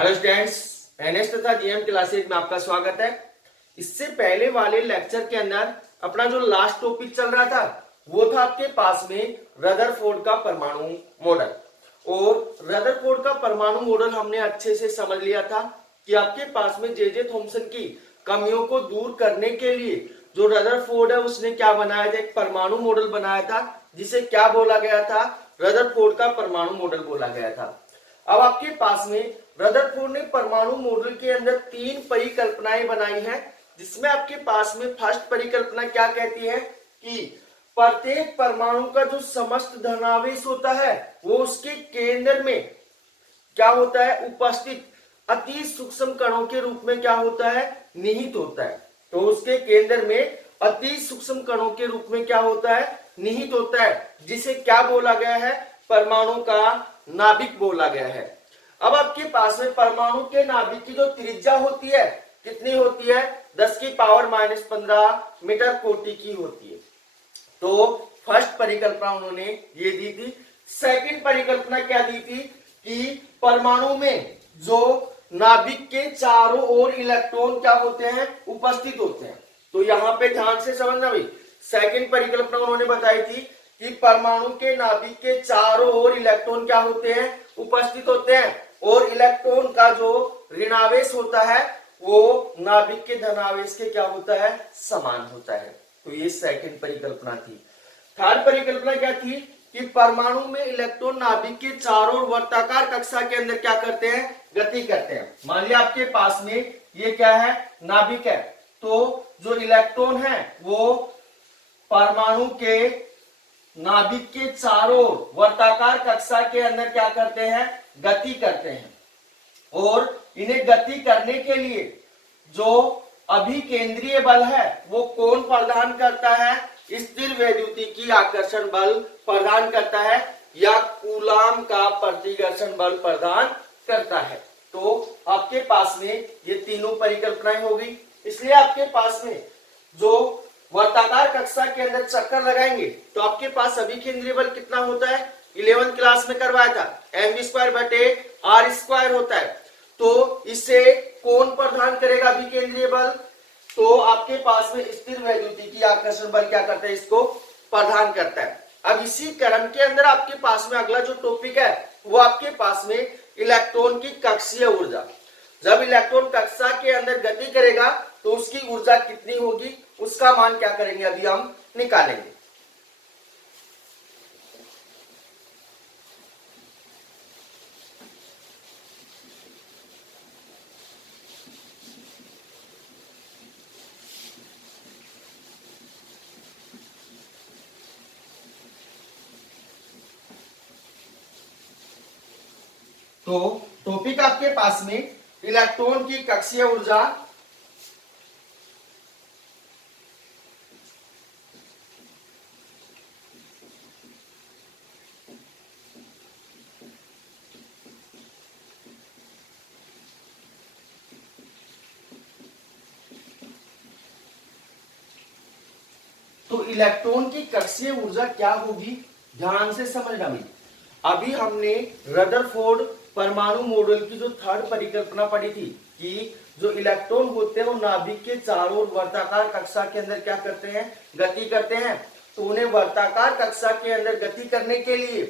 Hello students, NS तथा GM classes में आपका स्वागत है। इससे पहले वाले लेक्चर के अंदर अपना जो लास्ट टॉपिक चल रहा था वो था आपके पास में रदरफोर्ड का परमाणु मॉडल। और रदरफोर्ड का परमाणु मॉडल हमने अच्छे से समझ लिया था कि आपके पास में जे थॉमसन की कमियों को दूर करने के लिए जो रदरफोर्ड है उसने क्या बनाया था, एक परमाणु मॉडल बनाया था जिसे क्या बोला गया था, रदरफोर्ड का परमाणु मॉडल बोला गया था। अब आपके पास में रदरफोर्ड ने परमाणु मॉडल के अंदर तीन परिकल्पनाएं बनाई हैं, जिसमें आपके पास में फर्स्ट परिकल्पना क्या कहती है कि प्रत्येक परमाणु का जो समस्त धनावेश होता है वो उसके केंद्र में क्या होता है, उपस्थित अति सूक्ष्म कणों के रूप में क्या होता है, निहित होता है। तो उसके केंद्र में अति सूक्ष्म कणों के रूप में क्या होता है, निहित होता है, जिसे क्या बोला गया है, परमाणु का नाभिक बोला गया है। अब आपके पास में परमाणु के नाभिक की जो त्रिज्या होती है कितनी होती है, 10 की पावर -15 मीटर कोटि की होती है। तो फर्स्ट परिकल्पना उन्होंने ये दी थी। सेकंड परिकल्पना क्या दी थी कि परमाणु में जो नाभिक के चारों ओर इलेक्ट्रॉन क्या होते हैं, उपस्थित होते हैं। तो यहां पे ध्यान से समझना भाई, सेकंड परिकल्पना उन्होंने बताई थी कि परमाणु के नाभिक के चारों ओर इलेक्ट्रॉन क्या होते हैं, उपस्थित होते हैं, और इलेक्ट्रॉन का जो ऋणावेश होता है वो नाभिक के धनावेश के क्या होता है, समान होता है। तो ये सेकंड परिकल्पना थी। थर्ड परिकल्पना क्या थी कि परमाणु में इलेक्ट्रॉन नाभिक के चारों ओर वर्ताकार कक्षा के अंदर क्या करते हैं, गति करते हैं। मान लिया आपके पास में ये क्या है, नाभिक है, तो जो इलेक्ट्रॉन है वो परमाणु के नाभिक के चारों वर्ताकार कक्षा के अंदर क्या करते हैं, गति करते हैं। और इन्हें गति करने के लिए जो अभिकेंद्रीय बल है वो कौन प्रदान करता है, स्थिर वैद्युतिकी आकर्षण बल प्रदान करता है या कूलाम का प्रतिकर्षण बल प्रदान करता है। तो आपके पास में ये तीनों परिकल्पनाएं होगी। इसलिए आपके पास में जो वर्ताकार कक्षा के अंदर चक्कर लगाएंगे तो आपके पास अभिकेंद्रीय बल कितना होता है, 11th क्लास में करवाया था, mv²/r² होता है। तो इसे कौन प्रदान करेगा अभिकेंद्रीय बल, तो आपके पास में स्थिर वैद्युतिकी आकर्षण बल क्या करता है, इसको प्रदान करता है। अब इसी क्रम के अंदर आपके पास में अगला जो टॉपिक है वो आपके पास में इलेक्ट्रॉन की कक्षीय ऊर्जा। जब इलेक्ट्रॉन कक्षा के अंदर गति करेगा तो उसकी ऊर्जा कितनी होगी, उसका मान क्या करेंगे, अभी हम निकालेंगे। तो टॉपिक आपके पास में इलेक्ट्रॉन की कक्षीय ऊर्जा। तो इलेक्ट्रॉन की कक्षीय ऊर्जा क्या होगी, ध्यान से समझना भाई। अभी हमने रदरफोर्ड परमाणु मॉडल की जो थर्ड परिकल्पना पढ़ी थी कि जो इलेक्ट्रॉन होते हैं वो नाभिक के चारों ओर वर्ताकार कक्षा के अंदर क्या करते हैं, गति करते हैं। तो उन्हें वर्ताकार कक्षा के अंदर गति करने के लिए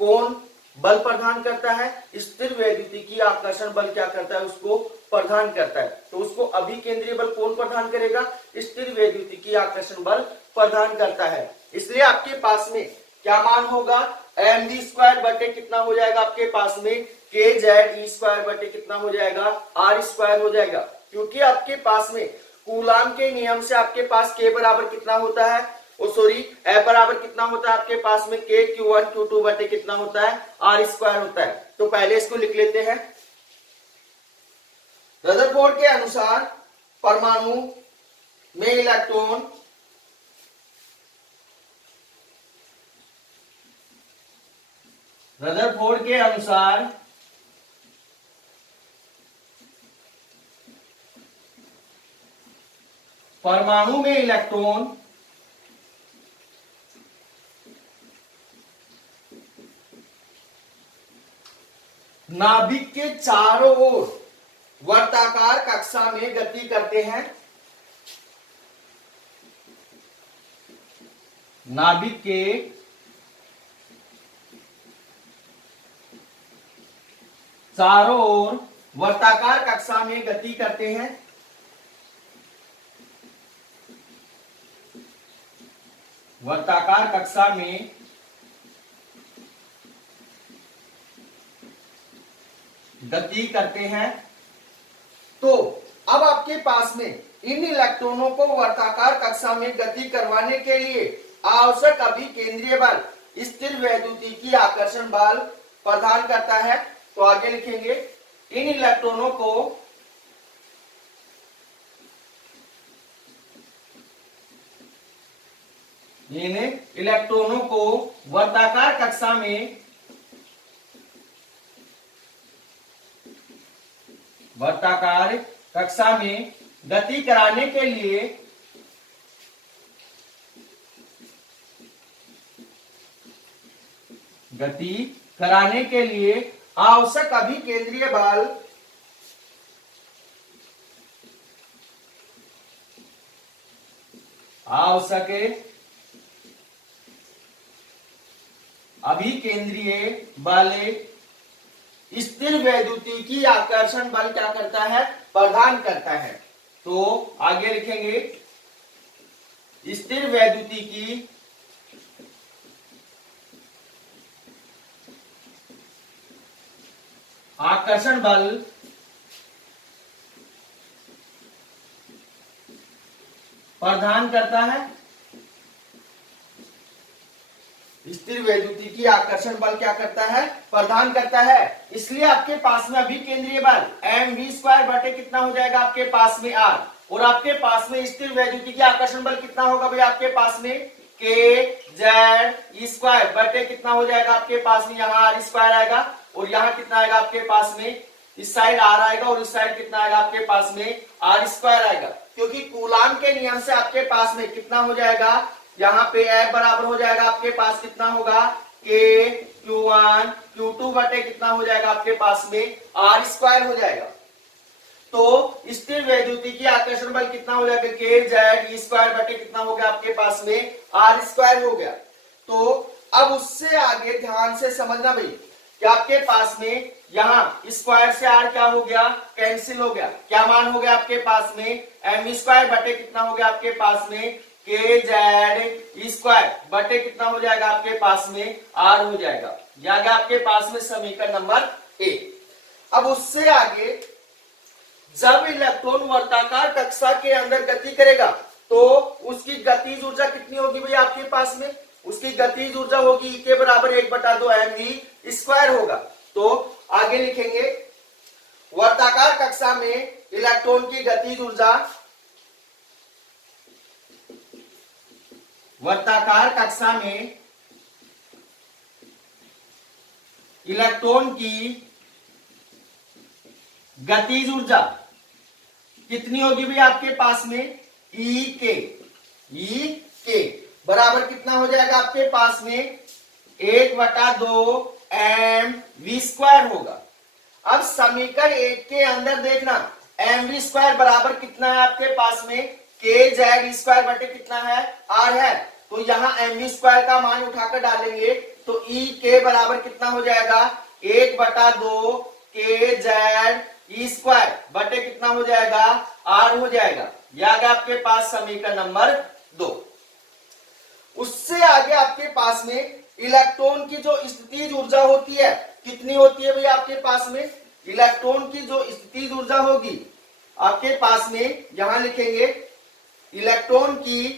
कौन बल प्रदान करता है, स्थिर वैद्युतिकी आकर्षण बल क्या करता है, उसको प्रदान करता है। तो उसको अभिकेंद्रीय बल कौन प्रदान करेगा, स्थिर वैद्युतिकी आकर्षण बल प्रदान करता है। इसलिए आपके पास में क्या मान होगा, mv² बटे कितना हो जाएगा आपके पास में, kze² बटे कितना हो जाएगा, r² हो जाएगा। क्योंकि आपके पास में कूलाम के नियम से आपके पास k बराबर कितना होता है, F बराबर कितना होता है आपके पास में, k q1 q2 बटे कितना होता है, r² होता है। तो पहले इसको लिख लेते हैं। रदरफोर्ड के अनुसार परमाणु में इलेक्ट्रॉन रदरफोर्ड के अनुसार परमाणु में इलेक्ट्रॉन नाभिक के चारों ओर वर्ताकार कक्षा में गति करते हैं। नाभिक के चारों ओर वर्ताकार कक्षा में गति करते हैं। वर्ताकार कक्षा में गति करते हैं। तो अब आपके पास में इन इलेक्ट्रॉनों को वर्ताकार कक्षा में गति करवाने के लिए आवश्यक अभिकेंद्रीय बल स्थिर वैद्युतिकी आकर्षण बल प्रदान करता है। तो आगे लिखेंगे, इन इलेक्ट्रॉनों को वर्ताकार कक्षा में गति कराने के लिए आवश्यक अभिकेंद्रीय बल स्थिर वैद्युतिकी आकर्षण बल क्या करता है? प्रदान करता है। तो आगे लिखेंगे, स्थिर वैद्युतिकी आकर्षण बल प्रदान करता है। स्थिर वैद्युतिकी आकर्षण बल क्या करता है? प्रदान करता है। इसलिए आपके पास में अभिकेंद्रीय बल mv² बटे कितना हो जाएगा आपके पास में r, और आपके पास में स्थिर वैद्युतिकी आकर्षण बल कितना होगा भाई आपके पास में kz² बटे कितना हो जाएगा आपके पास में, यहाँ r² आएगा और यहाँ कितना आएगा आपके पास में, इस साइड r आएगा और इस साइड कितना आएगा आपके पास में r² आएगा। क्योंकि कूलाम के नियम से आपके पास में कितना हो जाएगा, यहाँ पे F बराबर हो जाएगा आपके पास कितना होगा k q1 q2 बटे कितना हो जाएगा आपके पास में r² हो जाएगा। तो स्थिर वैद्युतिकी आकर्षण बल कितना हो जाएगा kz² बटे कितना हो गया आपके पास में r² हो गया। तो अब उससे आगे ध्यान से समझना भाई कि आपके पास में यहाँ स्क्वायर से r क्या हो गया, कैंसिल हो गया। क्या मान हो गया आपके पास में mv² बटे कितना हो गया आपके पास में kz² बटे कितना हो जाएगा आपके पास में r हो जाएगा। यह आ गया आपके पास में समीकरण नंबर 1। अब उससे आगे जब इलेक्ट्रॉन वर्ताकार कक्षा के अंदर गति करेगा तो उसकी गतिज ऊर्जा कितनी होगी भाई आपके पास में, उसकी गतिज ऊर्जा होगी E के बराबर 1/2 mv² होगा। तो आगे लिखेंगे, वर्ताकार कक्षा में इलेक्ट्रॉन की गतिज ऊर्जा, वर्ताकार कक्षा में इलेक्ट्रॉन की गतिज ऊर्जा कितनी होगी भाई आपके पास में, E के बराबर कितना हो जाएगा आपके पास में 1/2 mv² होगा। अब समीकरण 1 के अंदर देखना mv² बराबर कितना है आपके पास में kz² बटे कितना है r है। तो यहाँ mv² का मान उठाकर डालेंगे तो E के बराबर कितना हो जाएगा 1/2 kz² बटे कितना हो जाएगा r हो जाएगा। यह आ गया आपके पास समीकरण नंबर 2। उससे आगे आपके पास में इलेक्ट्रॉन की जो स्थितिज ऊर्जा होती है कितनी होती है भाई आपके पास में, इलेक्ट्रॉन की जो स्थितिज ऊर्जा होगी आपके पास में, यहां लिखेंगे इलेक्ट्रॉन की,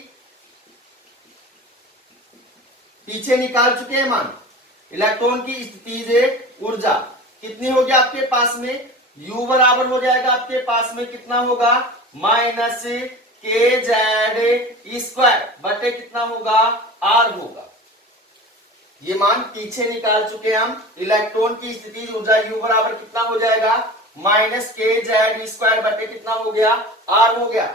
पीछे निकाल चुके हैं मान, इलेक्ट्रॉन की स्थितिज ऊर्जा कितनी होगी आपके पास में, U बराबर हो जाएगा आपके पास में कितना होगा -kz² बटे कितना होगा r होगा। ये मान पीछे निकाल चुके हैं हम। इलेक्ट्रॉन की स्थितिज ऊर्जा U बराबर कितना हो जाएगा -kz² बटे कितना हो गया r हो गया।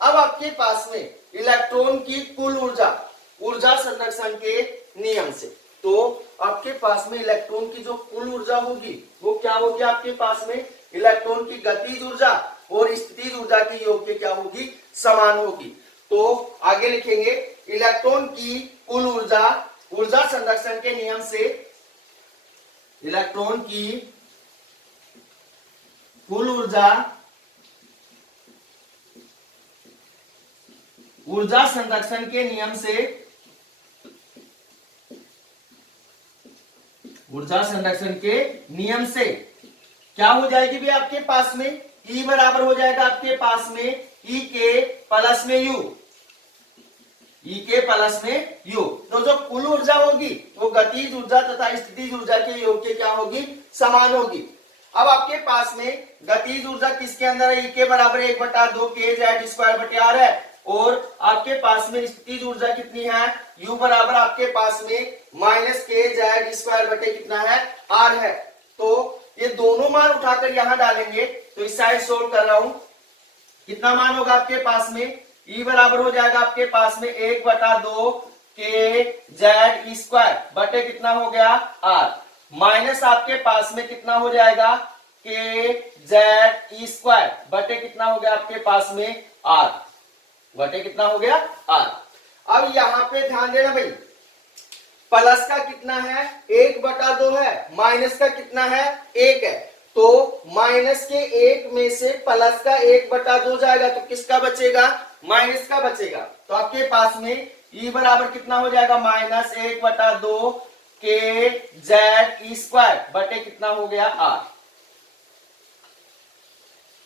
अब आपके पास में इलेक्ट्रॉन की कुल ऊर्जा, ऊर्जा संरक्षण के नियम से तो आपके पास में इलेक्ट्रॉन की जो कुल ऊर्जा होगी वो क्या होगी, आपके पास में इलेक्ट्रॉन की गतिज ऊर्जा और स्थितिज ऊर्जा की योग के क्या होगी, समान होगी। तो आगे लिखेंगे इलेक्ट्रॉन की कुल ऊर्जा ऊर्जा संरक्षण के नियम से इलेक्ट्रॉन की कुल ऊर्जा ऊर्जा संरक्षण के नियम से ऊर्जा संरक्षण के नियम से क्या हो जाएगी भी आपके पास में E बराबर हो जाएगा आपके पास में E के प्लस में U, E के प्लस में U। तो जो कुल ऊर्जा होगी वो गतिज ऊर्जा तथा स्थितिज ऊर्जा के योग के क्या होगी, समान होगी। अब आपके पास में गतिज ऊर्जा किसके अंदर है, E के बराबर 1/2 kz²/r है और आपके पास में स्थितिज ऊर्जा कितनी है, U बराबर आपके पास में -kz² कितना है, r है। तो ये दोनों मान उठाकर यहां डालेंगे तो इस साइड सोल्व कर रहा हूं, कितना मान होगा आपके पास में, E बराबर हो जाएगा आपके पास में 1/2 kz² कितना हो गया, r माइनस आपके पास में कितना हो जाएगा kz² कितना हो गया आपके पास में r कितना हो गया r। अब यहां पे ध्यान देना भाई, प्लस का कितना है 1/2 है, माइनस का कितना है 1 है, तो माइनस के 1 में से प्लस का 1/2 जाएगा तो किसका बचेगा, माइनस का बचेगा। तो आपके पास में E बराबर कितना हो जाएगा, -1/2 kz² कितना हो गया r।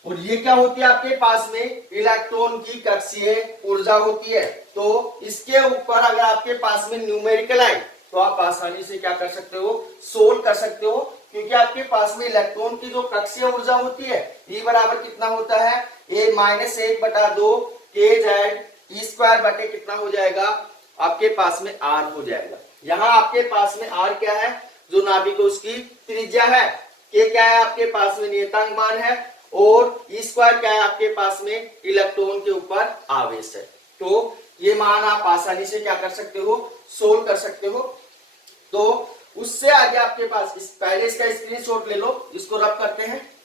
और ये क्या होती है आपके पास में, इलेक्ट्रॉन की कक्षीय ऊर्जा होती है। तो इसके ऊपर अगर आपके पास में न्यूमेरिकल आए तो आप आसानी से क्या कर सकते हो, सोल्व कर सकते हो, क्योंकि आपके पास में इलेक्ट्रॉन की जो कक्षीय ऊर्जा होती है E बराबर कितना होता है, -1/2 kz² कितना हो जाएगा आपके पास में r हो जाएगा। यहाँ आपके पास में r क्या है, जो नाभिक उसकी त्रिज्या है, k क्या है आपके पास में नियतांक मान है और E² क्या है आपके पास में इलेक्ट्रॉन के ऊपर आवेश है। तो ये मान आप आसानी से क्या कर सकते हो, सोल्व कर सकते हो। तो उससे आगे आपके पास पहले इसका स्क्रीनशॉट ले लो, इसको रब करते हैं।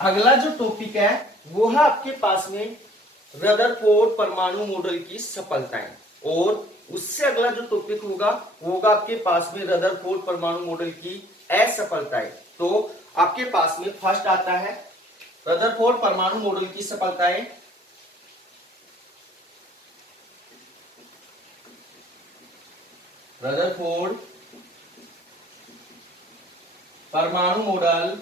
अगला जो टॉपिक है वो है आपके पास में रदरफोर्ड परमाणु मॉडल की सफलताएं, और उससे अगला जो टॉपिक होगा वो होगा आपके पास में रदरफोर्ड परमाणु मॉडल की असफलताएं। तो आपके पास में फर्स्ट आता है रदरफोर्ड परमाणु मॉडल की सफलताएं। रदरफोर्ड परमाणु मॉडल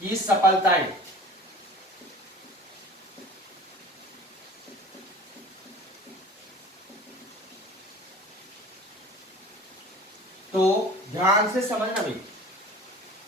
की सफलताएं। तो ध्यान से समझना भाई,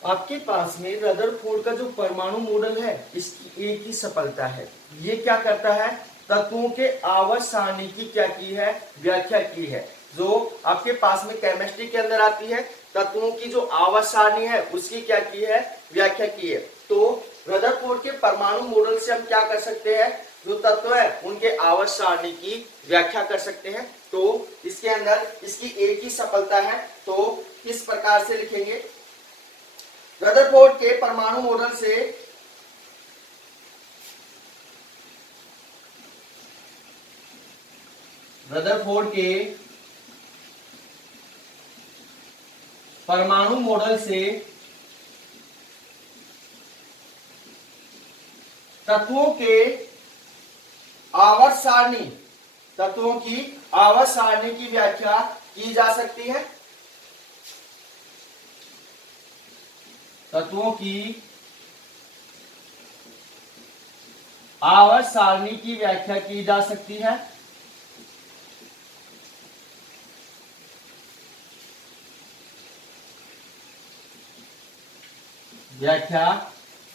आपके पास में रदरफोर्ड का जो परमाणु मॉडल है इसकी एक ही सफलता है, ये क्या करता है, तत्वों के आवर्त सारणी की क्या की है, व्याख्या की है। जो आपके पास में केमिस्ट्री के अंदर आती है, तत्वों की जो आवर्त सारणी है उसकी क्या की है, व्याख्या की है। तो रदरफोर्ड के परमाणु मॉडल से हम क्या कर सकते हैं, जो तत्व है उनके आवर्त सारणी की व्याख्या कर सकते हैं। तो इसके अंदर इसकी एक ही सफलता है। तो किस प्रकार से लिखेंगे, रदरफोर्ड के परमाणु मॉडल से रदरफोर्ड के परमाणु मॉडल से तत्वों के आवर्त सारणी, तत्वों की आवर्त सारणी की व्याख्या की जा सकती है। तत्वों की आवर्त सारणी की व्याख्या की जा सकती है। व्याख्या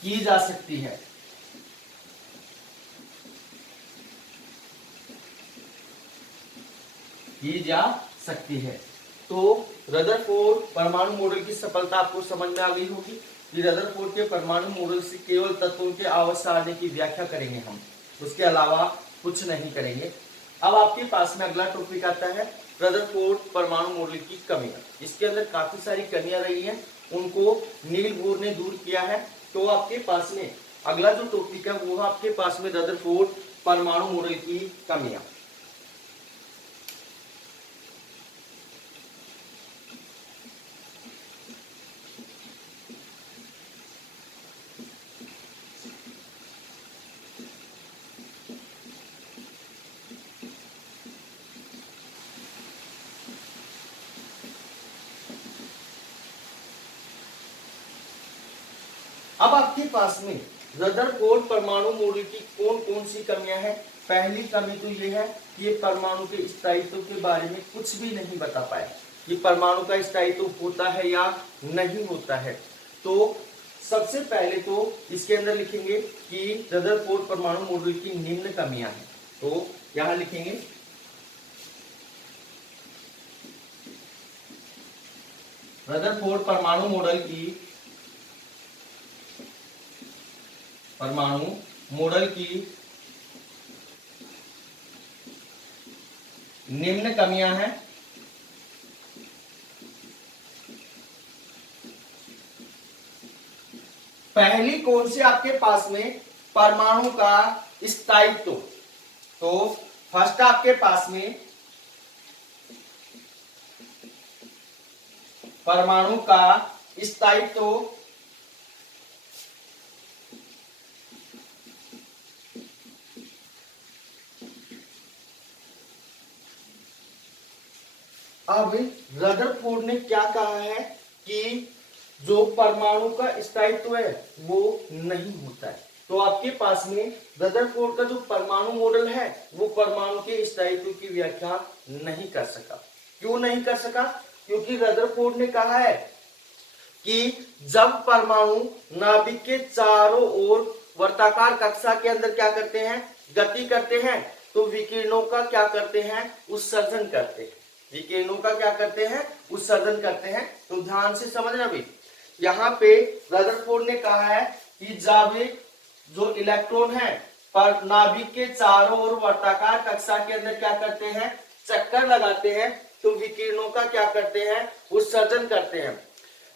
की जा सकती है। की जा सकती है। तो रदरफोर्ड परमाणु मॉडल की सफलता आपको समझ में आ गई होगी कि रदरफोर्ड के परमाणु मॉडल से केवल तत्वों के आवर्त सारणी की व्याख्या करेंगे हम, उसके अलावा कुछ नहीं करेंगे। अब आपके पास में अगला टॉपिक आता है रदरफोर्ड परमाणु मॉडल की कमियां। इसके अंदर काफी सारी कमियां रही हैं, उनको नील बोर ने दूर किया है। तो आपके पास में अगला जो टॉपिक है वो आपके पास में रदरफोर्ड परमाणु मॉडल की कमियां। अब आपके पास में रदरफोर्ड परमाणु मॉडल की कौन कौन सी कमियां हैं। पहली कमी तो ये है कि ये परमाणु के स्थायित्व के बारे में कुछ भी नहीं बता पाया, कि परमाणु का स्थायित्व होता है या नहीं होता है। तो सबसे पहले तो इसके अंदर लिखेंगे कि रदरफोर्ड परमाणु मॉडल की निम्न कमियां हैं। तो यहां लिखेंगे रदरफोर्ड परमाणु मॉडल की निम्न कमियां हैं। पहली कौन सी आपके पास में परमाणु का स्थायित्व। तो फर्स्ट आपके पास में परमाणु का स्थायित्व अब रदरफोर्ड ने क्या कहा है कि जो परमाणु का स्थायित्व है वो नहीं होता है। तो आपके पास में रदरफोर्ड का जो परमाणु मॉडल है वो परमाणु के स्थायित्व की व्याख्या नहीं कर सका। क्यों नहीं कर सका? क्योंकि रदरफोर्ड ने कहा है कि जब परमाणु नाभिक के चारों ओर वर्ताकार कक्षा के अंदर क्या करते हैं, गति करते हैं, तो विकिरणों का क्या करते हैं, उत्सर्जन करते हैं। विकिरणों का क्या करते हैं, उत्सर्जन करते हैं। तो ध्यान से समझना भी, यहाँ पे रदरफोर्ड ने कहा है कि जब जो इलेक्ट्रॉन है पर नाभिक के चारों ओर वर्ताकार कक्षा के अंदर क्या करते हैं, चक्कर लगाते हैं, तो विकिरणों का क्या करते हैं, उत्सर्जन करते हैं।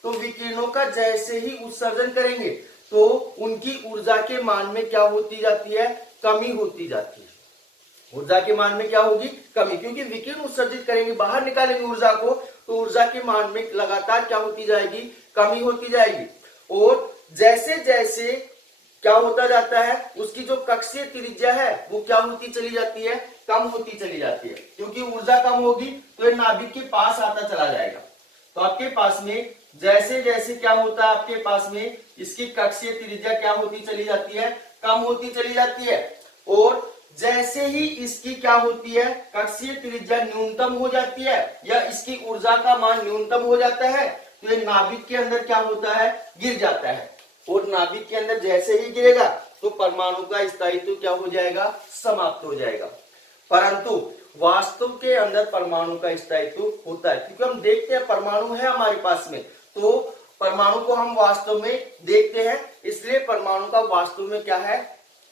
तो विकिरणों का जैसे ही उत्सर्जन करेंगे तो उनकी ऊर्जा के मान में क्या होती जाती है, कमी होती जाती है। ऊर्जा के मान में क्या होगी, कमी, क्योंकि विकिरण उत्सर्जित करेंगे, बाहर निकालेंगे ऊर्जा को, तो ऊर्जा के मान में लगातार क्या होती जाएगी, कमी होती जाएगी। और जैसे जैसे क्या होता जाता है, उसकी जो कक्षीय त्रिज्या है वो क्या होती चली जाती है, कम होती चली जाती है। क्योंकि ऊर्जा कम होगी तो ये नाभिक के पास आता चला जाएगा। तो आपके पास में जैसे जैसे क्या होता है, आपके पास में इसकी कक्षीय त्रिज्या क्या होती चली जाती है, कम होती चली जाती है। और जैसे ही इसकी क्या होती है, कक्षीय त्रिज्या न्यूनतम हो जाती है या इसकी ऊर्जा का मान न्यूनतम हो जाता है, तो ये नाभिक के अंदर क्या होता है, गिर जाता है। और नाभिक के अंदर जैसे ही गिरेगा तो परमाणु का स्थायित्व क्या हो जाएगा, समाप्त हो जाएगा। परंतु वास्तव के अंदर परमाणु का स्थायित्व होता है, क्योंकि हम देखते हैं परमाणु है हमारे पास में, तो परमाणु को हम वास्तव में देखते हैं, इसलिए परमाणु का वास्तव में क्या है,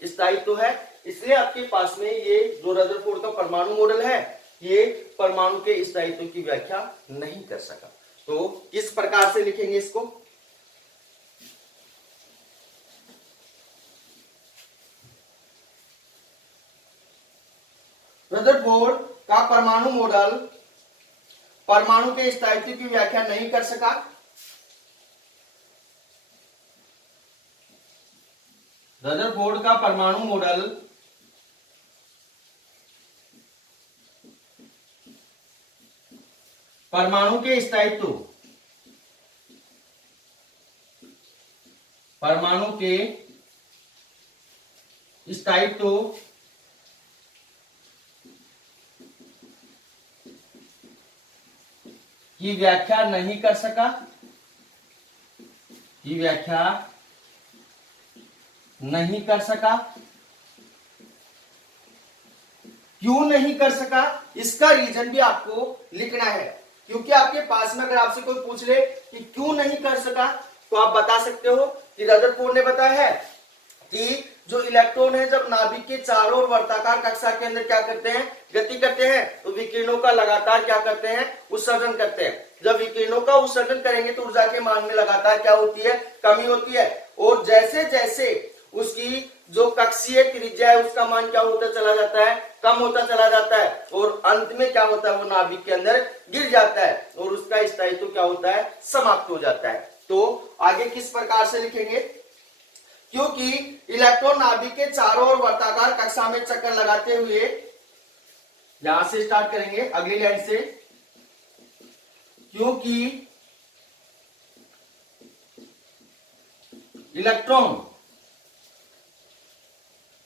स्थायित्व है। इसलिए आपके पास में ये जो रदरफोर्ड का परमाणु मॉडल है ये परमाणु के स्थायित्व की व्याख्या नहीं कर सका। तो किस प्रकार से लिखेंगे इसको, रदरफोर्ड का परमाणु मॉडल परमाणु के स्थायित्व की व्याख्या नहीं कर सका। रदरफोर्ड का परमाणु मॉडल परमाणु के स्थायित्व स्थायित्व की व्याख्या नहीं कर सका, की व्याख्या नहीं कर सका। क्यों नहीं कर सका, इसका रीजन भी आपको लिखना है, क्योंकि आपके पास में अगर आपसे कोई पूछ ले कि क्यों नहीं कर सका, तो आप बता सकते हो कि रदरफोर्ड ने बताया है कि जो इलेक्ट्रॉन है जब नाभिक के चारों ओर वर्ताकार कक्षा के अंदर क्या करते हैं, गति करते हैं, तो विकिरणों का लगातार क्या करते हैं, उत्सर्जन करते हैं। जब विकिरणों का उत्सर्जन करेंगे तो ऊर्जा के मान में लगातार क्या होती है, कमी होती है। और जैसे जैसे उसकी जो कक्षीय त्रिज्या है उसका मान क्या होता चला जाता है, कम होता चला जाता है, और अंत में क्या होता है, वो नाभिक के अंदर गिर जाता है और उसका स्थायित्व क्या होता है, समाप्त हो जाता है। तो आगे किस प्रकार से लिखेंगे, क्योंकि इलेक्ट्रॉन नाभिक के चारों ओर वर्ताकार कक्षा में चक्कर लगाते हुए, यहां से स्टार्ट करेंगे अगली लाइन से, क्योंकि इलेक्ट्रॉन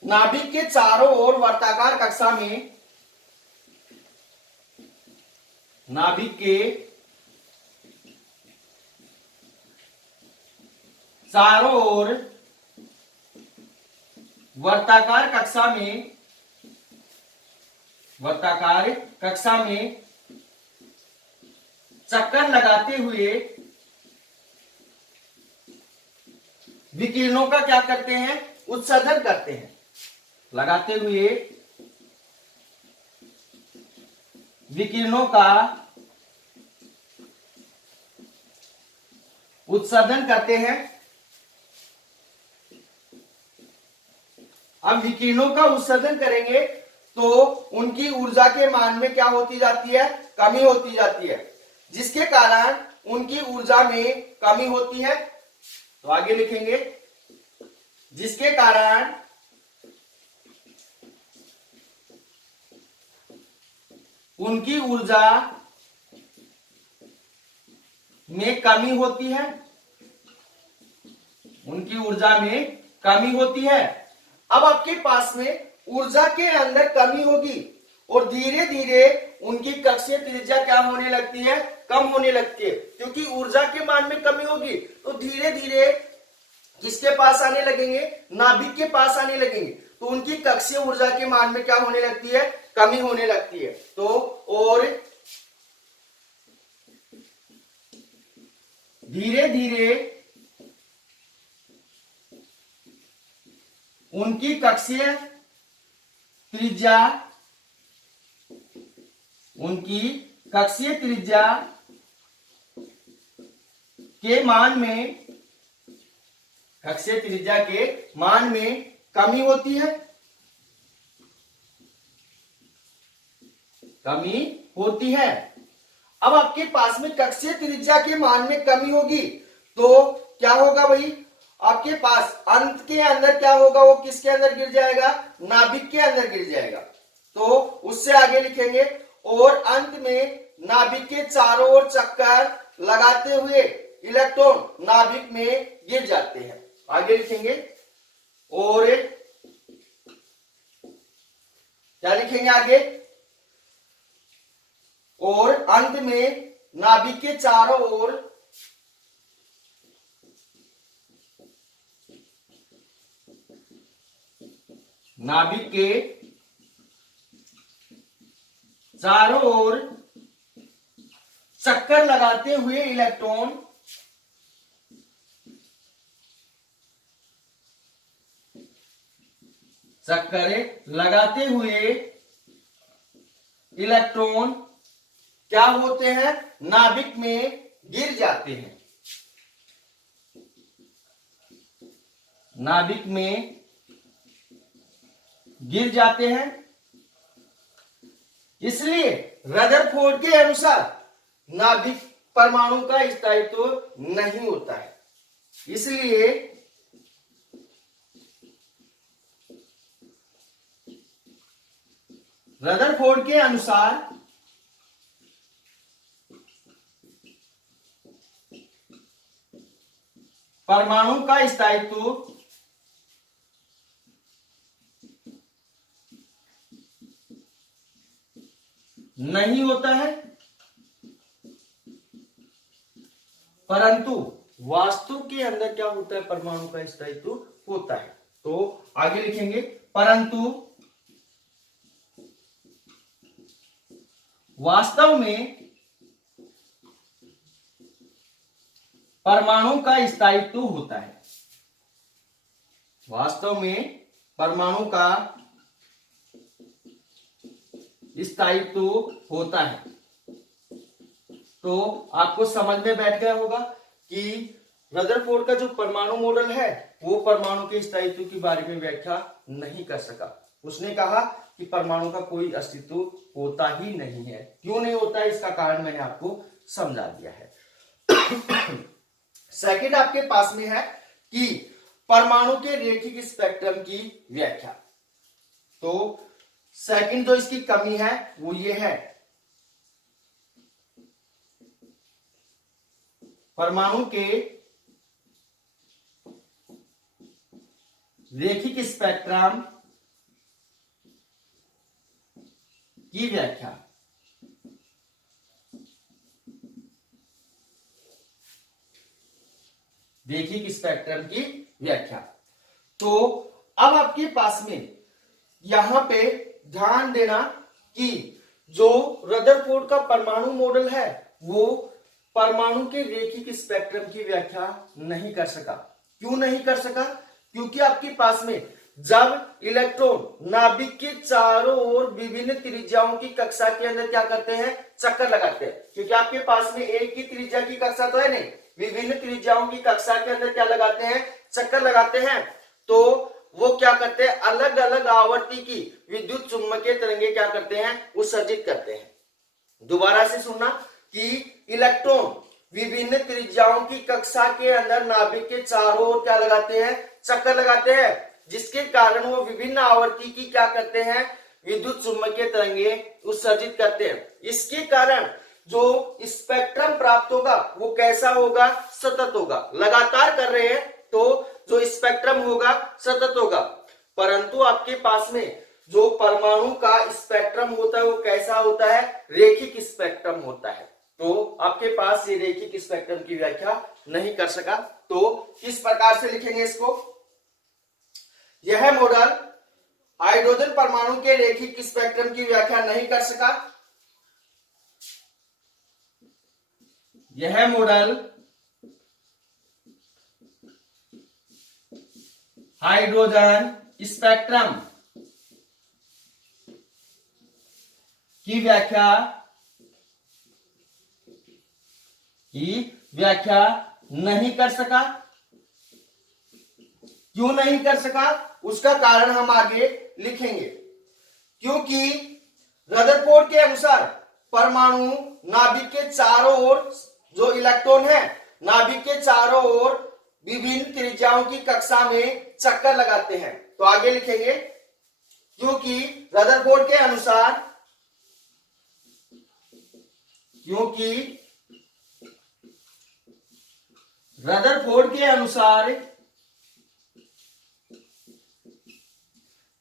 नाभिक के चारों ओर वर्ताकार कक्षा में, नाभिक के चारों ओर वर्ताकार कक्षा में, वर्ताकार कक्षा में चक्कर लगाते हुए विकिरणों का क्या करते हैं, उत्सर्जन करते हैं। लगाते हुए विकिरणों का उत्सर्जन करते हैं। अब विकिरणों का उत्सर्जन करेंगे तो उनकी ऊर्जा के मान में क्या होती जाती है, कमी होती जाती है, जिसके कारण उनकी ऊर्जा में कमी होती है। तो आगे लिखेंगे, जिसके कारण उनकी ऊर्जा में कमी होती है, उनकी ऊर्जा में कमी होती है। अब आपके पास में ऊर्जा के अंदर कमी होगी और धीरे धीरे उनकी कक्षीय त्रिज्या क्या होने लगती है, कम होने लगती है, क्योंकि ऊर्जा के मान में कमी होगी तो धीरे धीरे किसके पास आने लगेंगे, नाभिक के पास आने लगेंगे, तो उनकी कक्षीय ऊर्जा के मान में क्या होने लगती है, कमी होने लगती है। तो और धीरे धीरे उनकी कक्षीय त्रिज्या, उनकी कक्षीय त्रिज्या के मान में, कक्षीय त्रिज्या के मान में कमी होती है, कमी होती है। अब आपके पास में कक्षीय त्रिज्या के मान में कमी होगी तो क्या होगा भाई, आपके पास अंत के अंदर क्या होगा, वो किसके अंदर गिर जाएगा, नाभिक के अंदर गिर जाएगा। तो उससे आगे लिखेंगे, और अंत में नाभिक के चारों ओर चक्कर लगाते हुए इलेक्ट्रॉन नाभिक में गिर जाते हैं। आगे लिखेंगे, और क्या लिखेंगे आगे, और अंत में नाभिक के चारों ओर नाभिक के चारों ओर चक्कर लगाते हुए इलेक्ट्रॉन चक्कर लगाते हुए इलेक्ट्रॉन क्या होते हैं, नाभिक में गिर जाते हैं, नाभिक में गिर जाते हैं। इसलिए रदरफोर्ड के अनुसार नाभिक परमाणु का स्थायित्व नहीं होता है। इसलिए रदरफोर्ड के अनुसार परमाणु का स्थायित्व नहीं होता है, परंतु वास्तु के अंदर क्या होता है, परमाणु का स्थायित्व होता है। तो आगे लिखेंगे, परंतु वास्तव में परमाणु का स्थायित्व होता है। वास्तव में परमाणु का स्थायित्व होता है। तो आपको समझ में बैठ गया होगा कि रदरफोर्ड का जो परमाणु मॉडल है वो परमाणु के स्थायित्व के बारे में व्याख्या नहीं कर सका। उसने कहा कि परमाणु का कोई अस्तित्व होता ही नहीं है। क्यों नहीं होता है, इसका कारण मैंने आपको समझा दिया है। सेकंड आपके पास में है कि परमाणु के रेखिक स्पेक्ट्रम की व्याख्या। तो सेकंड जो इसकी कमी है वो ये है, परमाणु के रेखिक स्पेक्ट्रम की व्याख्या। रेखिक स्पेक्ट्रम की व्याख्या। तो अब आपके पास में यहां पे ध्यान देना कि जो रदरफोर्ड का परमाणु मॉडल है वो परमाणु के रेखिक स्पेक्ट्रम की व्याख्या नहीं कर सका। क्यों नहीं कर सका? क्योंकि आपके पास में जब इलेक्ट्रॉन नाभिक के चारों ओर विभिन्न त्रिज्याओं की कक्षा के अंदर क्या करते हैं, चक्कर लगाते हैं। क्योंकि आपके पास में एक ही त्रिज्या की कक्षा तो है नहीं, विभिन्न त्रिज्याओं की कक्षा के अंदर क्या लगाते हैं, चक्कर लगाते हैं। तो वो क्या करते हैं, अलग अलग आवर्ती की विद्युत चुंबकीय तरंगे क्या करते हैं, उत्सर्जित करते हैं। दोबारा से सुनना कि इलेक्ट्रॉन विभिन्न त्रिज्याओं की कक्षा के अंदर नाभिक के चारों ओर क्या लगाते हैं, चक्कर लगाते हैं, जिसके कारण वो विभिन्न आवर्ती की क्या करते हैं, विद्युत चुंबकीय तरंगे उत्सर्जित करते हैं। इसके कारण जो स्पेक्ट्रम प्राप्त होगा वो कैसा होगा, सतत होगा। लगातार कर रहे हैं तो जो स्पेक्ट्रम होगा सतत होगा। परंतु आपके पास में जो परमाणु का स्पेक्ट्रम होता है वो कैसा होता है, रेखिक स्पेक्ट्रम होता है। तो आपके पास ये रेखिक स्पेक्ट्रम की व्याख्या नहीं कर सका। तो किस प्रकार से लिखेंगे इसको, यह मॉडल हाइड्रोजन परमाणु के रेखिक स्पेक्ट्रम की व्याख्या नहीं कर सका। यह मॉडल हाइड्रोजन स्पेक्ट्रम की व्याख्या नहीं कर सका। क्यों नहीं कर सका, उसका कारण हम आगे लिखेंगे। क्योंकि रदरफोर्ड के अनुसार परमाणु नाभिक के चारों ओर जो इलेक्ट्रॉन है, नाभिक के चारों ओर विभिन्न त्रिज्याओं की कक्षा में चक्कर लगाते हैं। तो आगे लिखेंगे, क्योंकि रदरफोर्ड के अनुसार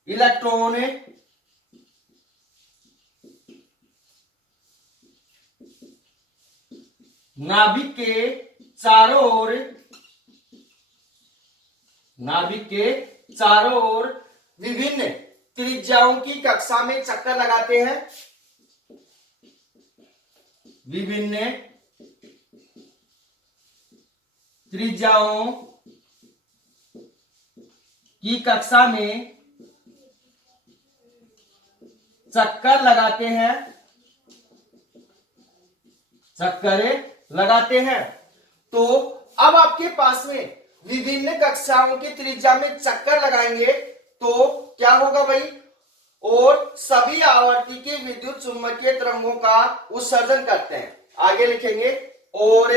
इलेक्ट्रॉन नाभिक के चारों ओर विभिन्न त्रिज्याओं की कक्षा में चक्कर लगाते हैं। विभिन्न त्रिज्याओं की कक्षा में चक्कर लगाते हैं। तो अब आपके पास में विभिन्न कक्षाओं की त्रिज्या में चक्कर लगाएंगे तो क्या होगा भाई, और सभी आवर्ती के विद्युत चुंबकीय तरंगों का उत्सर्जन करते हैं। आगे लिखेंगे, और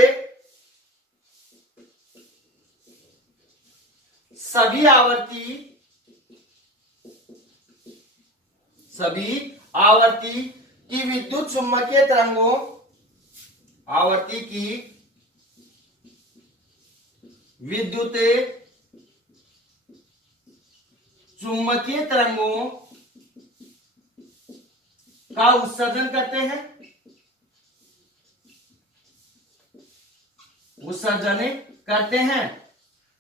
सभी आवर्ती की विद्युत चुंबकीय तरंगों विद्युत चुंबकीय तरंगों का उत्सर्जन करते हैं, उत्सर्जन करते हैं,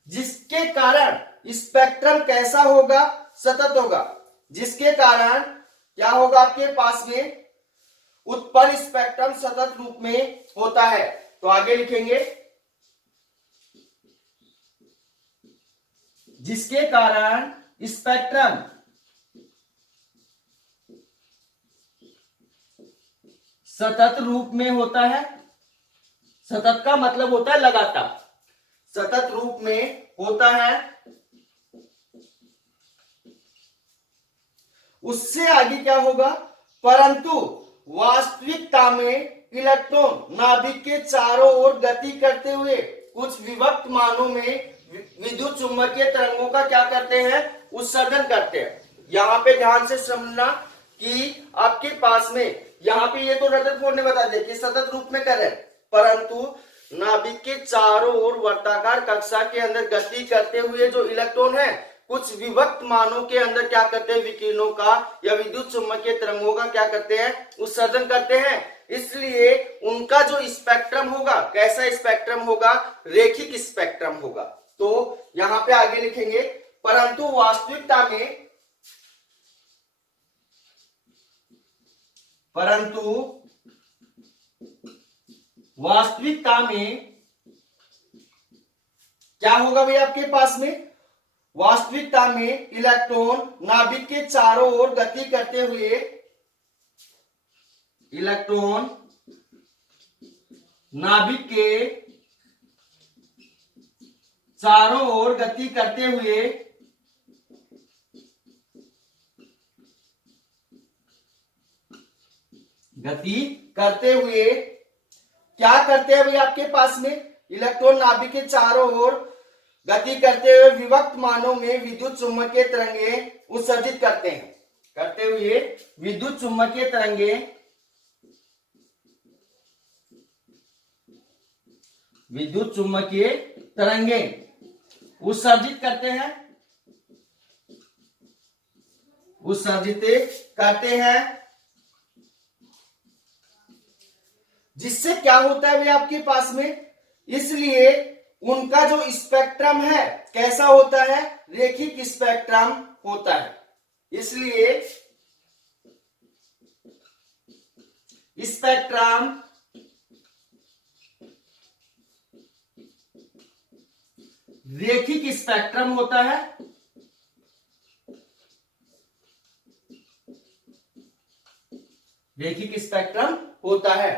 जिसके कारण स्पेक्ट्रम कैसा होगा, सतत होगा, जिसके कारण क्या होगा आपके पास में उत्पन्न स्पेक्ट्रम सतत रूप में होता है। तो आगे लिखेंगे जिसके कारण स्पेक्ट्रम सतत रूप में होता है, सतत का मतलब होता है लगातार, सतत रूप में होता है, उससे आगे क्या होगा, परंतु वास्तविकता में इलेक्ट्रॉन नाभिक के चारों ओर गति करते हुए कुछ विभक्त मानों में विद्युत चुंबकीय तरंगों का क्या करते हैं, उत्सर्जन करते हैं। यहां पे ध्यान से समझना कि आपके पास में यहां पे ये तो रदरफोर्ड ने बता दिया कि सतत रूप में कर रहे हैं, परंतु नाभिक के चारों ओर वर्ताकार कक्षा के अंदर गति करते हुए जो इलेक्ट्रॉन है कुछ विभक्त मानों के अंदर क्या करते हैं, विकिरणों का या विद्युत चुंबकीय तरंगों का क्या करते हैं, उत्सर्जन करते हैं। इसलिए उनका जो स्पेक्ट्रम होगा कैसा स्पेक्ट्रम होगा, रेखिक स्पेक्ट्रम होगा। तो यहां पे आगे लिखेंगे परंतु वास्तविकता में, परंतु वास्तविकता में क्या होगा भाई आपके पास में, वास्तविकता में इलेक्ट्रॉन नाभिक के चारों ओर गति करते हुए, इलेक्ट्रॉन नाभिक के चारों ओर गति करते हुए क्या करते हैं भाई आपके पास में, इलेक्ट्रॉन नाभिक के चारों ओर गति करते हुए विभक्त मानों में विद्युत चुंबकीय तरंगें उत्सर्जित करते हैं, करते हुए विद्युत चुंबकीय तरंगें, विद्युत चुंबकीय तरंगें उत्सर्जित करते हैं, उत्सर्जित करते हैं, जिससे क्या होता है भाई आपके पास में, इसलिए उनका जो स्पेक्ट्रम है कैसा होता है, रेखिक स्पेक्ट्रम होता है। इसलिए स्पेक्ट्रम रेखिक स्पेक्ट्रम होता है, रेखिक स्पेक्ट्रम होता है।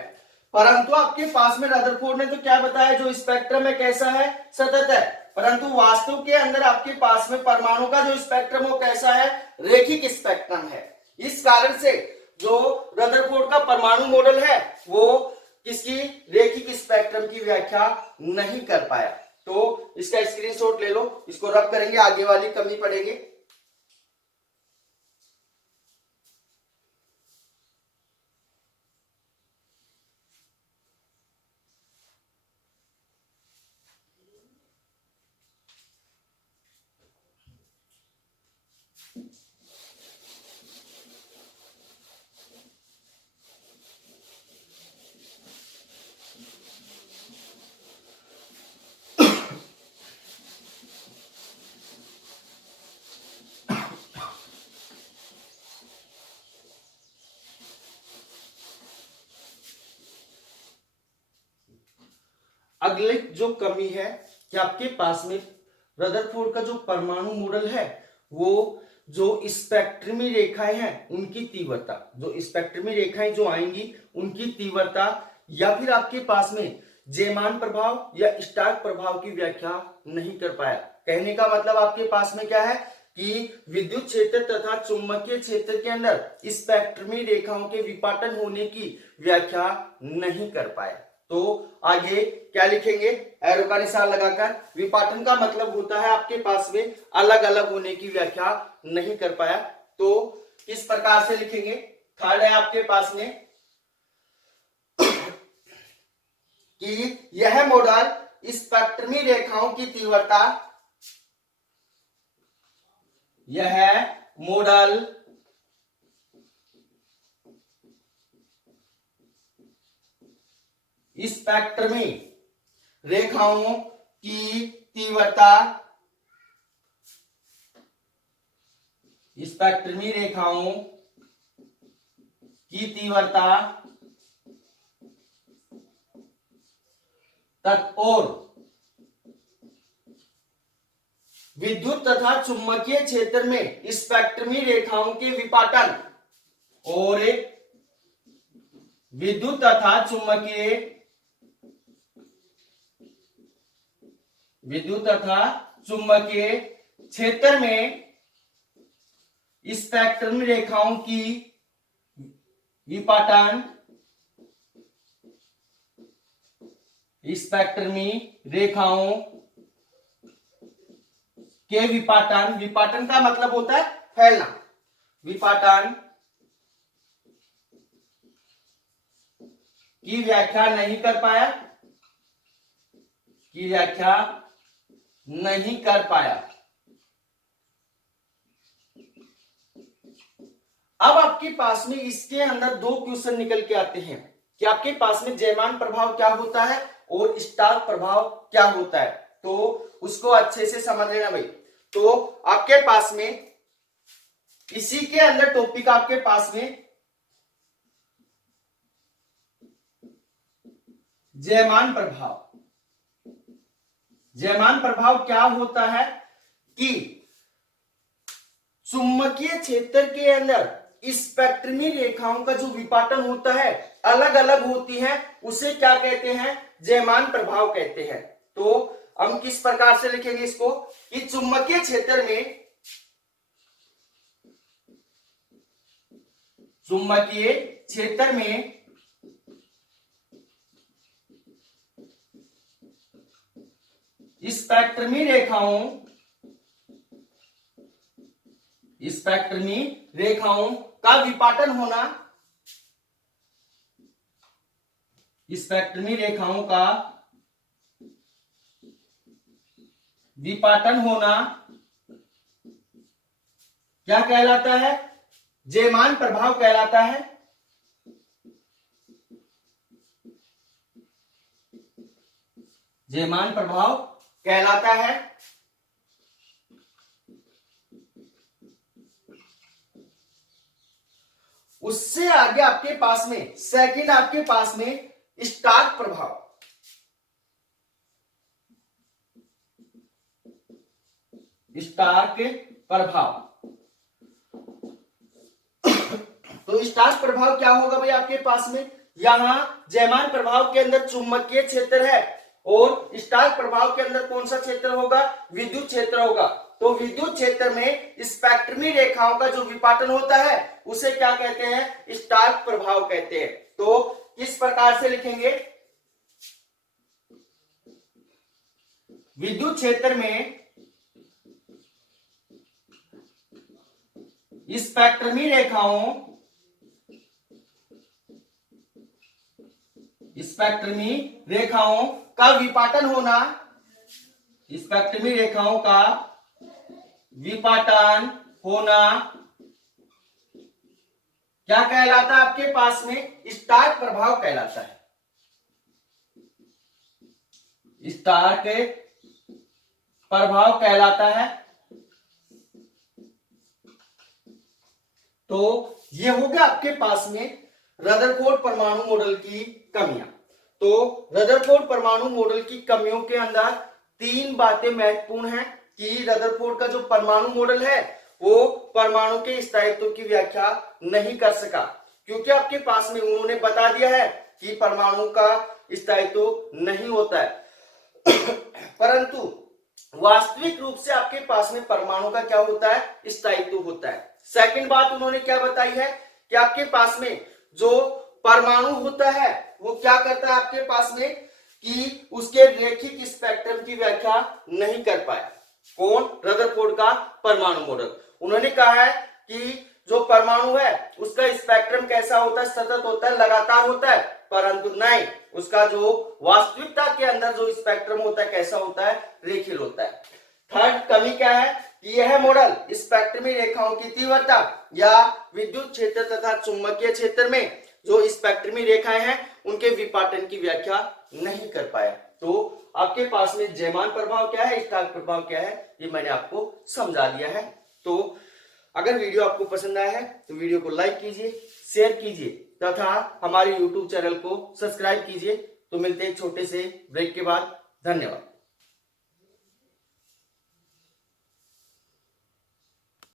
परंतु आपके पास में रदरफोर्ड ने तो क्या बताया, जो स्पेक्ट्रम है कैसा है, सतत है, परंतु वास्तव के अंदर आपके पास में परमाणु का जो स्पेक्ट्रम वो कैसा है, रेखिक स्पेक्ट्रम है। इस कारण से जो रदरफोर्ड का परमाणु मॉडल है वो किसी रेखिक स्पेक्ट्रम की व्याख्या नहीं कर पाया। तो इसका स्क्रीनशॉट ले लो, इसको रब करेंगे, आगे वाली कमी पढ़ेंगे। अगले जो कमी है कि आपके पास में रदरफोर्ड का जो परमाणु मॉडल है वो जो स्पेक्ट्रमी रेखाएं हैं उनकी तीव्रता, जो स्पेक्ट्रमी रेखाएं जो आएंगी उनकी तीव्रता या फिर आपके पास में जेमान प्रभाव या स्टार्क प्रभाव की व्याख्या नहीं कर पाया। कहने का मतलब आपके पास में क्या है कि विद्युत क्षेत्र तथा चुंबकीय क्षेत्र के अंदर स्पेक्ट्रमी रेखाओं के विपाटन होने की व्याख्या नहीं कर पाया। तो आगे क्या लिखेंगे, एरो का निशान लगाकर, विपाटन का मतलब होता है आपके पास में अलग अलग होने की व्याख्या नहीं कर पाया। तो किस प्रकार से लिखेंगे, थर्ड है आपके पास में कि यह मॉडल स्पेक्ट्रमी रेखाओं की तीव्रता, यह मॉडल स्पेक्ट्रमी रेखाओं की तीव्रता, स्पेक्ट्रमी रेखाओं की तीव्रता और विद्युत तथा चुंबकीय क्षेत्र में स्पेक्ट्रमी रेखाओं के विपाटन और विद्युत तथा चुंबकीय क्षेत्र में स्पेक्ट्रमी रेखाओं की विपाटन, स्पेक्ट्रमी रेखाओं के विपाटन, विपाटन का मतलब होता है फैलना, विपाटन की व्याख्या नहीं कर पाया, की व्याख्या नहीं कर पाया। अब आपके पास में इसके अंदर दो क्वेश्चन निकल के आते हैं कि आपके पास में जयमान प्रभाव क्या होता है और स्टार्क प्रभाव क्या होता है, तो उसको अच्छे से समझ लेना भाई। तो आपके पास में इसी के अंदर टॉपिक आपके पास में जयमान प्रभाव, जयमान प्रभाव क्या होता है कि चुंबकीय क्षेत्र के अंदर स्पेक्ट्रमी रेखाओं का जो विपाटन होता है अलग अलग होती है, उसे क्या कहते हैं, जयमान प्रभाव कहते हैं। तो हम किस प्रकार से लिखेंगे इसको कि चुंबकीय क्षेत्र में स्पेक्ट्रमी रेखाओं का विपाटन होना, स्पेक्ट्रमी रेखाओं का विपाटन होना क्या कहलाता है, जयमान प्रभाव कहलाता है। जयमान प्रभाव कहलाता है। उससे आगे आपके पास में सेकंड आपके पास में स्टार्क प्रभाव, स्टार्क प्रभाव। तो स्टार्क प्रभाव क्या होगा भाई आपके पास में, यहां जयमान प्रभाव के अंदर चुंबकीय क्षेत्र है और स्टार्क प्रभाव के अंदर कौन सा क्षेत्र होगा, विद्युत क्षेत्र होगा। तो विद्युत क्षेत्र में स्पेक्ट्रमी रेखाओं का जो विपाटन होता है उसे क्या कहते हैं, स्टार्क प्रभाव कहते हैं। तो किस प्रकार से लिखेंगे, विद्युत क्षेत्र में स्पेक्ट्रमी रेखाओं का विपाटन होना, स्पेक्ट्रमी रेखाओं का विपाटन होना क्या कहलाता है आपके पास में, स्टार्क प्रभाव कहलाता है। स्टार्क प्रभाव कहलाता है। तो ये हो गया आपके पास में रदरफोर्ड परमाणु मॉडल की कमियां। तो रदरफोर्ड परमाणु मॉडल की कमियों के अंदर तीन बातें महत्वपूर्ण हैं कि रदरफोर्ड का जो परमाणु मॉडल है वो परमाणु के स्थायित्व की व्याख्या नहीं कर सका, क्योंकि आपके पास में उन्होंने बता दिया है कि परमाणु का स्थायित्व नहीं होता है परंतु वास्तविक रूप से आपके पास में परमाणु का क्या होता है, स्थायित्व होता है। सेकंड बात उन्होंने क्या बताई है कि आपके पास में जो परमाणु होता है वो क्या करता है आपके पास में कि उसके रैखिक स्पेक्ट्रम की व्याख्या नहीं कर पाया। कौन, रदरफोर्ड का परमाणु मॉडल। उन्होंने कहा है कि जो परमाणु है उसका स्पेक्ट्रम कैसा होता है, सतत होता है, लगातार होता है, परंतु नहीं, उसका जो वास्तविकता के अंदर जो स्पेक्ट्रम होता है कैसा होता है, रेखीय होता है। थर्ड कमी क्या है कि यह मॉडल स्पेक्ट्रमी रेखाओं की तीव्रता या विद्युत क्षेत्र तथा चुंबकीय क्षेत्र में जो स्पेक्ट्रमी रेखाएं हैं उनके विपाटन की व्याख्या नहीं कर पाया। तो आपके पास में जेमान प्रभाव क्या है, स्टार्क प्रभाव क्या है, ये मैंने आपको समझा दिया है। तो अगर वीडियो आपको पसंद आया है तो वीडियो को लाइक कीजिए, शेयर कीजिए तथा हमारे YouTube चैनल को सब्सक्राइब कीजिए। तो मिलते हैं एक छोटे से ब्रेक के बाद। धन्यवाद।